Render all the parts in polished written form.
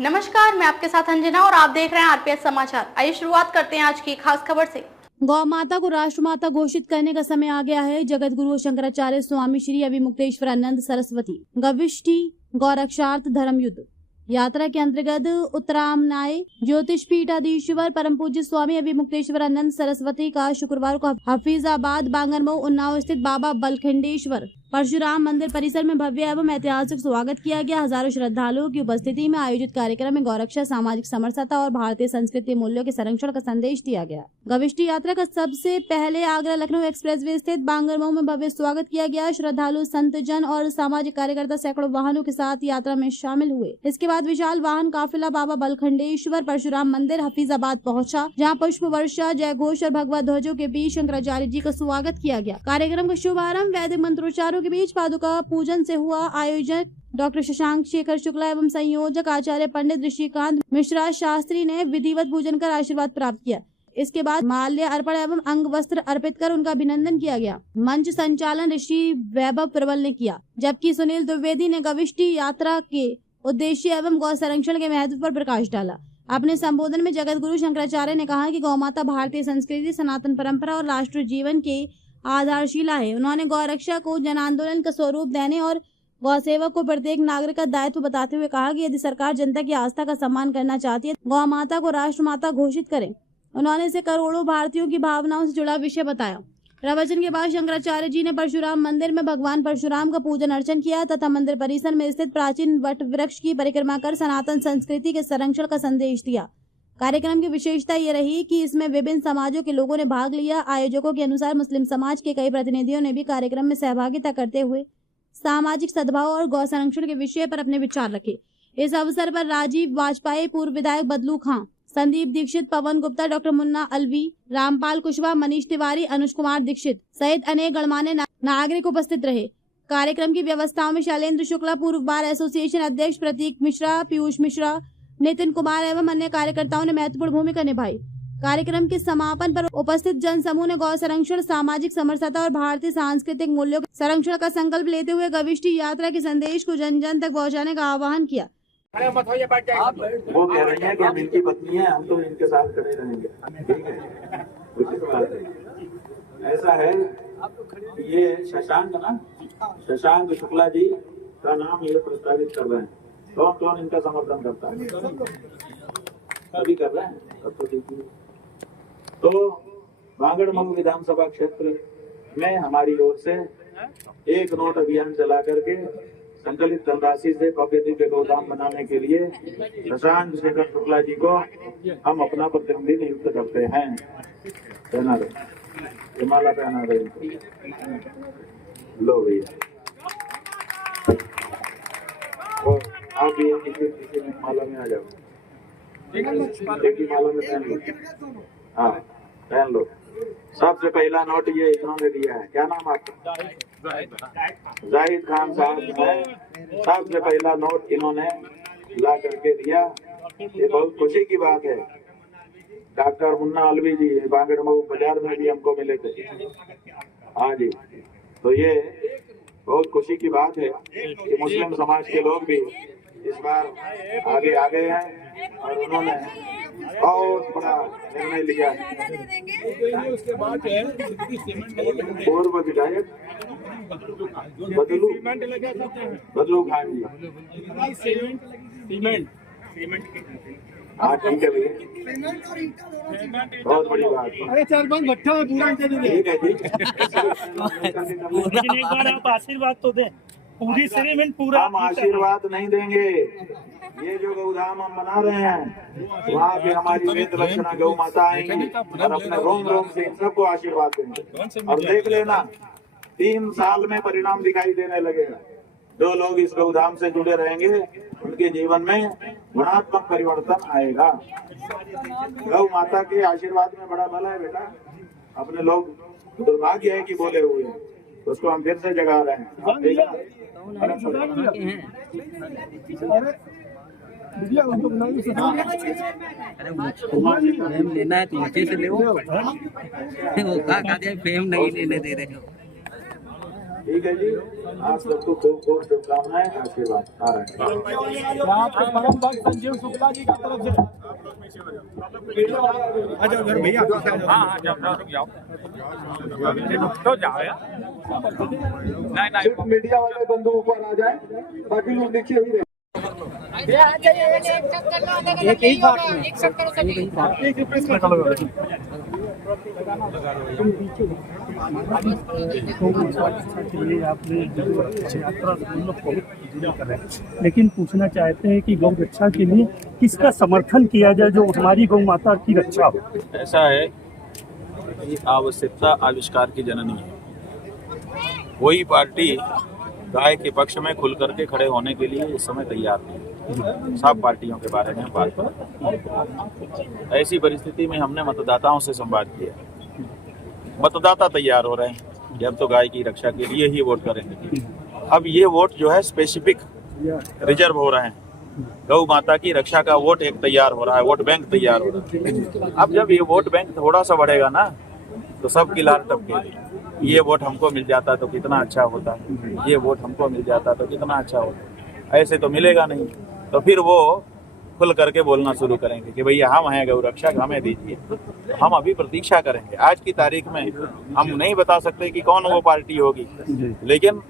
नमस्कार, मैं आपके साथ अंजना और आप देख रहे हैं आरपीएस समाचार। आइए शुरुआत करते हैं आज की खास खबर से। गौ माता को राष्ट्रमाता घोषित करने का समय आ गया है। जगत गुरु शंकराचार्य स्वामी श्री अभिमुक्तेश्वरानंद सरस्वती गविष्टि गौरक्षार्थ धर्म युद्ध यात्रा के अंतर्गत उत्तरामनाय ज्योतिष पीठाधीश्वर परम पूज्य स्वामी अभिमुक्तेश्वरानंद सरस्वती का शुक्रवार को हफीजाबाद बांगरमऊ उन्नाव स्थित बाबा बलखंडेश्वर परशुराम मंदिर परिसर में भव्य एवं ऐतिहासिक स्वागत किया गया। हजारों श्रद्धालुओं की उपस्थिति में आयोजित कार्यक्रम में गौरक्षा, सामाजिक समरसता और भारतीय संस्कृति मूल्यों के संरक्षण का संदेश दिया गया। गविष्टि यात्रा का सबसे पहले आगरा लखनऊ एक्सप्रेसवे स्थित बांगरमऊ में भव्य स्वागत किया गया। श्रद्धालु, संत जन और सामाजिक कार्यकर्ता सैकड़ों वाहनों के साथ यात्रा में शामिल हुए। इसके बाद विशाल वाहन काफिला बाबा बलखंडेश्वर परशुराम मंदिर हफीजाबाद पहुंचा, जहां पुष्प वर्षा, जय घोष और भगवा ध्वजों के बीच शंकराचार्य जी का स्वागत किया गया। कार्यक्रम का शुभारंभ वैदिक मंत्रोच्चारों के बीच पादुका पूजन से हुआ। आयोजक डॉक्टर शशांक शेखर शुक्ला एवं संयोजक आचार्य पंडित ऋषिकांत मिश्रा शास्त्री ने विधिवत पूजन कर आशीर्वाद प्राप्त किया। इसके बाद माल्य अर्पण एवं अंग वस्त्र अर्पित कर उनका अभिनंदन किया गया। मंच संचालन ऋषि वैभव प्रबल ने किया, जबकि सुनील द्विवेदी ने गविष्टि यात्रा के उद्देश्य एवं गौ संरक्षण के महत्व पर प्रकाश डाला। अपने संबोधन में जगत गुरु शंकराचार्य ने कहा कि गौ माता भारतीय संस्कृति, सनातन परंपरा और राष्ट्र जीवन के आधारशिला है। उन्होंने गौ रक्षा को जन आंदोलन का स्वरूप देने और गौ सेवा को प्रत्येक नागरिक का दायित्व बताते हुए कहा कि यदि सरकार जनता की आस्था का सम्मान करना चाहती है, गौ माता को राष्ट्रमाता घोषित करे। उन्होंने इसे करोड़ों भारतीयों की भावनाओं से जुड़ा विषय बताया। प्रवचन के बाद शंकराचार्य जी ने परशुराम मंदिर में भगवान परशुराम का पूजन अर्चन किया तथा मंदिर परिसर में स्थित प्राचीन वट वृक्ष की परिक्रमा कर सनातन संस्कृति के संरक्षण का संदेश दिया। कार्यक्रम की विशेषता ये रही कि इसमें विभिन्न समाजों के लोगों ने भाग लिया। आयोजकों के अनुसार मुस्लिम समाज के कई प्रतिनिधियों ने भी कार्यक्रम में सहभागिता करते हुए सामाजिक सद्भाव और गौ संरक्षण के विषय पर अपने विचार रखे। इस अवसर पर राजीव वाजपेयी, पूर्व विधायक बदलू खां, संदीप दीक्षित, पवन गुप्ता, डॉक्टर मुन्ना अलवी, रामपाल कुशवाहा, मनीष तिवारी, अनुज कुमार दीक्षित सहित अनेक गणमान्य नागरिक उपस्थित रहे। कार्यक्रम की व्यवस्थाओं में शैलेंद्र शुक्ला, पूर्व बार एसोसिएशन अध्यक्ष प्रतीक मिश्रा, पीयूष मिश्रा, नितिन कुमार एवं अन्य कार्यकर्ताओं ने महत्वपूर्ण भूमिका निभाई। कार्यक्रम के समापन पर उपस्थित जन समूह ने गौ संरक्षण, सामाजिक समरसता और भारतीय सांस्कृतिक मूल्यों के संरक्षण का संकल्प लेते हुए गविष्टि यात्रा के संदेश को जन जन तक पहुंचाने का आह्वान किया। वो कह रही हैं कि हम इनकी पत्नी हैं, हम तो इनके साथ खड़े रहेंगे। ठीक है, उचित बात है। ऐसा है, ये शशांक ना, शशांक शुक्ला जी का नाम ये प्रस्तावित कर रहे हैं। कौन कौन इनका समर्थन करता है? सभी कर रहे हैं, अब तो देखिए। तो बांगरमऊ विधानसभा क्षेत्र में हमारी ओर से एक नोट अभियान चला करके संकलित धनराशि से भव्य दिव्य गोदाम बनाने के लिए शशांक शेखर शुक्ला जी को हम अपना प्रतिनिधि नियुक्त करते हैं। पहना रहे, माला पहना रहे, लो भैया। आप भी किसी माला में आ जाओ, एक माला में पहन लो। हाँ, पहन लो। सबसे पहला नोट ये इन्होंने दिया है। क्या नाम आपका? जाहिद खान साहब ने सबसे पहला नोट इन्होंने ला करके दिया। ये बहुत खुशी की बात है। डॉक्टर मुन्ना अलवी जी बांगरमऊ बाजार में भी हमको मिले थे। हाँ जी, तो ये बहुत खुशी की बात है कि मुस्लिम समाज के लोग भी इस बार आगे आ गए हैं और उन्होंने बहुत बड़ा निर्णय लिया है। पूर्व विधायक बदलू खान जी। हाँ ठीक है भैया, बहुत बड़ी बात है। अरे चार पांच भट्टा में पूरा ठीक है जी। लेकिन एक बार आप आशीर्वाद तो दें, पूरी सेरेमनी पूरा। हम आशीर्वाद नहीं देंगे। ये जो गौधाम हम बना रहे हैं, वहाँ पे हमारी वेद लक्षणा गौ माता आएंगी और अपने रोम रोम से इन सबको आशीर्वाद देंगे। और देख लेना, 3 साल में परिणाम दिखाई देने लगेगा। जो लोग इस गौधाम से जुड़े रहेंगे, उनके जीवन में गुणात्मक परिवर्तन आएगा। गौ माता के आशीर्वाद में बड़ा भला है बेटा। अपने लोग दुर्भाग्य है कि बोले हुए हैं, उसको हम फिर से जगा रहे हैं। आप देखना, फेम लेना है तो नीचे से ले, वो फेम नहीं लेने दे रहे हो। ठीक है जी, आप सबको खूब खूब शुभकामनाएं, आशीर्वाद। नारायण। आपके परम भक्त संजीव शुक्ला जी की तरफ से भैया हाँ जाओ तो जाओ यार नहीं सिर्फ मीडिया वाले बंधु ऊपर आ जाए, बाकी लोग नीचे ही रहे। लेकिन पूछना चाहते हैं कि गौ रक्षा के लिए किसका समर्थन किया जाए जो हमारी गौ माता की रक्षा हो। ऐसा है कि आवश्यकता आविष्कार की जननी है। कोई पार्टी गाय के पक्ष में खुल करके खड़े होने के लिए इस समय तैयार नहीं है। सब पार्टियों के बारे में बात करें। ऐसी परिस्थिति में हमने मतदाताओं से संवाद किया। मतदाता तैयार हो रहे हैं कि अब तो गाय की रक्षा के लिए ही वोट करेंगे। अब ये वोट जो है स्पेसिफिक रिजर्व हो रहे हैं। गौ माता की रक्षा का वोट एक तैयार हो रहा है, वोट बैंक तैयार हो रहा है। अब जब ये वोट बैंक थोड़ा सा बढ़ेगा ना तो सबकी लाल टपकेगी। ये वोट हमको मिल जाता तो कितना अच्छा होता, ये वोट हमको मिल जाता तो कितना अच्छा होता। ऐसे तो मिलेगा नहीं, तो फिर वो खुल करके बोलना शुरू करेंगे कि भैया हम हैं गौ रक्षक, हमें दीजिए। तो हम अभी प्रतीक्षा करेंगे। आज की तारीख में हम नहीं बता सकते कि कौन वो पार्टी होगी, लेकिन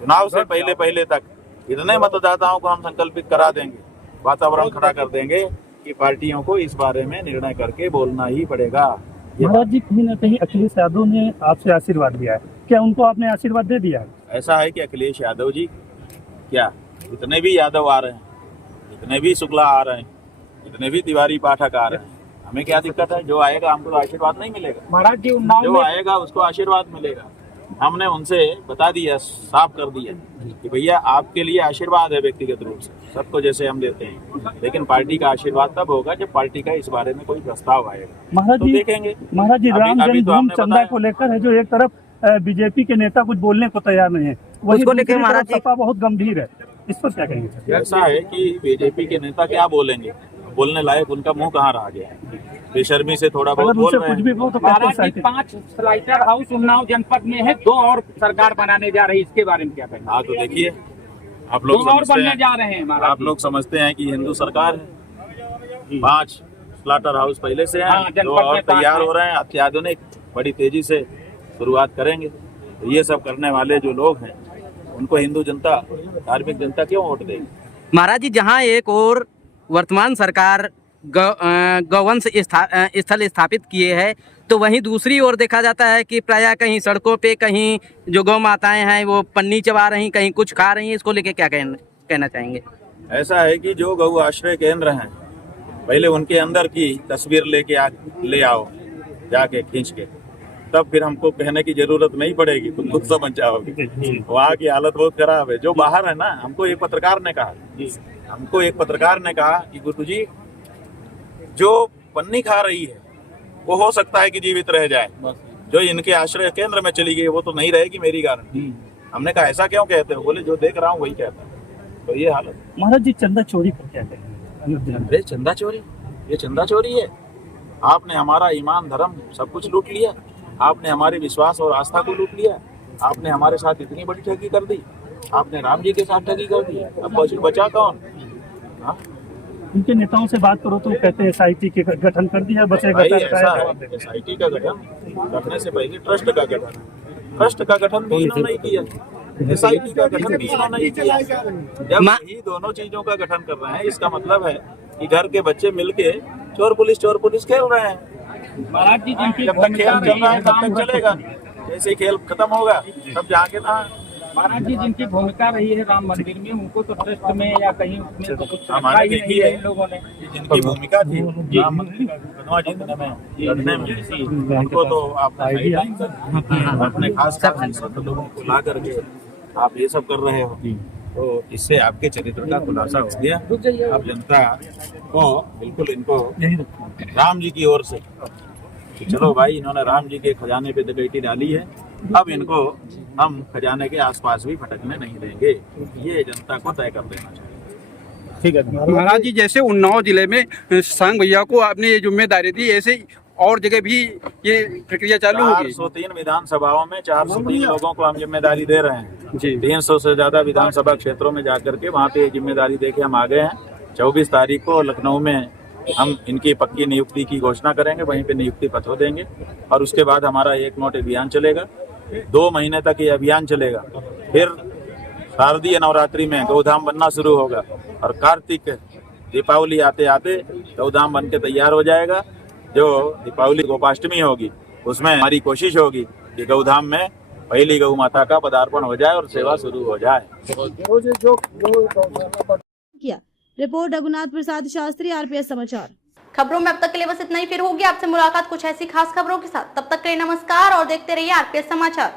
चुनाव से पहले पहले तक इतने मतदाताओं को हम संकल्पित करा देंगे, वातावरण खड़ा कर देंगे कि पार्टियों को इस बारे में निर्णय करके बोलना ही पड़ेगा। महाराज जी, कहीं ना कहीं अखिलेश यादव ने आपसे आशीर्वाद लिया है, क्या उनको आपने आशीर्वाद दे दिया? ऐसा है कि अखिलेश यादव जी, क्या जितने भी यादव आ रहे हैं, जितने भी शुक्ला आ रहे हैं, जितने भी तिवारी पाठक आ रहे हैं, हमें क्या दिक्कत है? जो आएगा हमको आशीर्वाद नहीं मिलेगा। महाराज जी जो आएगा उसको आशीर्वाद मिलेगा। हमने उनसे बता दिया, साफ कर दिया कि भैया आपके लिए आशीर्वाद है व्यक्तिगत रूप से, सबको जैसे हम देते हैं, लेकिन पार्टी का आशीर्वाद तब होगा जब पार्टी का इस बारे में कोई प्रस्ताव आएगा। महाराज तो जी देखेंगे। महाराज जी, राम अभी तो जन्मभूमि हमने चंदा बताया। को लेकर है जो एक तरफ बीजेपी के नेता कुछ बोलने को तैयार नहीं है, वही उसको लेकर दूसरी महाराज तरफ सपा बहुत गंभीर है, इस पर क्या कहेंगे? ऐसा है कि बीजेपी के नेता क्या बोलेंगे, बोलने लायक उनका मुंह कहाँ रह गया है। बेशर्मी से थोड़ा बहुत अगर बोल उनसे रहे कुछ हैं। भी हो तो महाराज कहते जी हैं 5 स्लाइटर हाउस उन्नाव जनपद में है, 2 और सरकार बनाने जा रही है, इसके बारे में क्या कहेंगे? हाँ तो देखिए, आप 2 लोग और समझते बनने हैं, जा रहे हैं महाराज आप जी। लोग समझते हैं कि हिंदू सरकार है। 5 स्लाटर हाउस पहले से हाँ, हैं, जनपद 2 और में 5 तैयार हैं। हो रहे हैं, अत्याधुनिक, बड़ी तेजी से शुरुआत करेंगे। तो ये सब करने वाले जो लोग हैं उनको हिंदू जनता, धार्मिक जनता क्यों वोट देगी? महाराज जी, जहाँ एक और वर्तमान सरकार गौवंश स्थल स्थापित किए है, तो वहीं दूसरी ओर देखा जाता है कि प्रायः कहीं सड़कों पे, कहीं जो गौ माताएं हैं वो पन्नी चबा रही, कहीं कुछ खा रही हैं। इसको लेके क्या कहना चाहेंगे? ऐसा है कि जो गौ आश्रय केंद्र हैं, पहले उनके अंदर की तस्वीर ले आओ जाके खींच के, तब फिर हमको कहने की जरूरत नहीं पड़ेगी, तुम खुद समझ जाओगे। वहाँ की हालत बहुत खराब है। जो बाहर है ना, हमको एक पत्रकार ने कहा कि गुरु जी, जो पन्नी खा रही है वो हो सकता है कि जीवित रह जाए, जो इनके आश्रय केंद्र में चली गई वो तो नहीं रहेगी, मेरी गारंटी। हमने कहा ऐसा क्यों कहते हो? बोले जो देख रहा हूँ वही कहता है। तो ये हालत। महाराज जी, चंदा चोरी पर क्या कहेंगे अयोध्या में? अरे चंदा चोरी, ये चंदा चोरी है। आपने हमारा ईमान धर्म सब कुछ लूट लिया, आपने हमारे विश्वास और आस्था को लूट लिया, आपने हमारे साथ इतनी बड़ी ठगी कर दी, आपने राम जी के साथ ठगी कर दी। अब बचा कौन? हाँ? उनके नेताओं से बात करो तो कहते हैं SIT के गठन कर दिया, बचेगा भाई सरकार ऐसा है। है, SIT का गठन करने से पहले ट्रस्ट का गठन, ट्रस्ट का गठन भी इन्होंने नहीं किया, SIT का गठन भी इन्होंने नहीं किया। जब यही दोनों चीजों का गठन कर रहे हैं, इसका मतलब है कि घर के बच्चे मिलके चोर पुलिस खेल रहे हैं। महाराज जी, जिनकी जब तक खेल चल रहा है तब तक चलेगा, जैसे खेल खत्म होगा तब जाके ना। महाराज जी, जिनकी भूमिका रही है राम मंदिर में, उनको तो ट्रस्ट में या कहीं उसमें तो कुछ हमारे रखा ही देखी नहीं है है इन लोगों ने। जिनकी भूमिका थी राम मंदिर का कदवा जीतने में, लड़ने में, उनको तो आप अपने खास लोगों को ला करके आप ये सब कर रहे हो। तो इससे आपके चरित्र का खुलासा हो गया। अब जनता को बिल्कुल इनको राम जी की ओर से कि चलो भाई, इन्होंने राम जी के खजाने पे डकैती डाली है, अब इनको हम खजाने के आसपास भी भटकने नहीं देंगे। ये जनता को तय कर देना चाहिए। ठीक है महाराज जी, जैसे उन्नाव जिले में सांग भैया को आपने ये जिम्मेदारी दी, ऐसे और जगह भी ये प्रक्रिया चालू होगी? 403 विधानसभाओं में 403 लोगों को हम जिम्मेदारी दे रहे हैं जी। 300 से ज्यादा विधानसभा क्षेत्रों में जाकर के वहाँ पे जिम्मेदारी देके हम आ गए हैं। 24 तारीख को लखनऊ में हम इनकी पक्की नियुक्ति की घोषणा करेंगे, वहीं पे नियुक्ति पत्र देंगे और उसके बाद हमारा एक नोट अभियान चलेगा। 2 महीने तक ये अभियान चलेगा। फिर शारदीय नवरात्रि में गौधाम बनना शुरू होगा और कार्तिक दीपावली आते आते गौधाम बन के तैयार हो जाएगा। जो दीपावली गोपाष्टमी होगी उसमें हमारी कोशिश होगी कि गौधाम में पहली गौ माता का पदार्पण हो जाए और सेवा शुरू हो जाए। किया रिपोर्ट रघुनाथ प्रसाद शास्त्री, आरपीएस समाचार। खबरों में अब तक के लिए बस इतना ही। फिर होगी आपसे मुलाकात कुछ ऐसी खास खबरों के साथ। तब तक के लिए नमस्कार और देखते रहिए आरपीएस समाचार।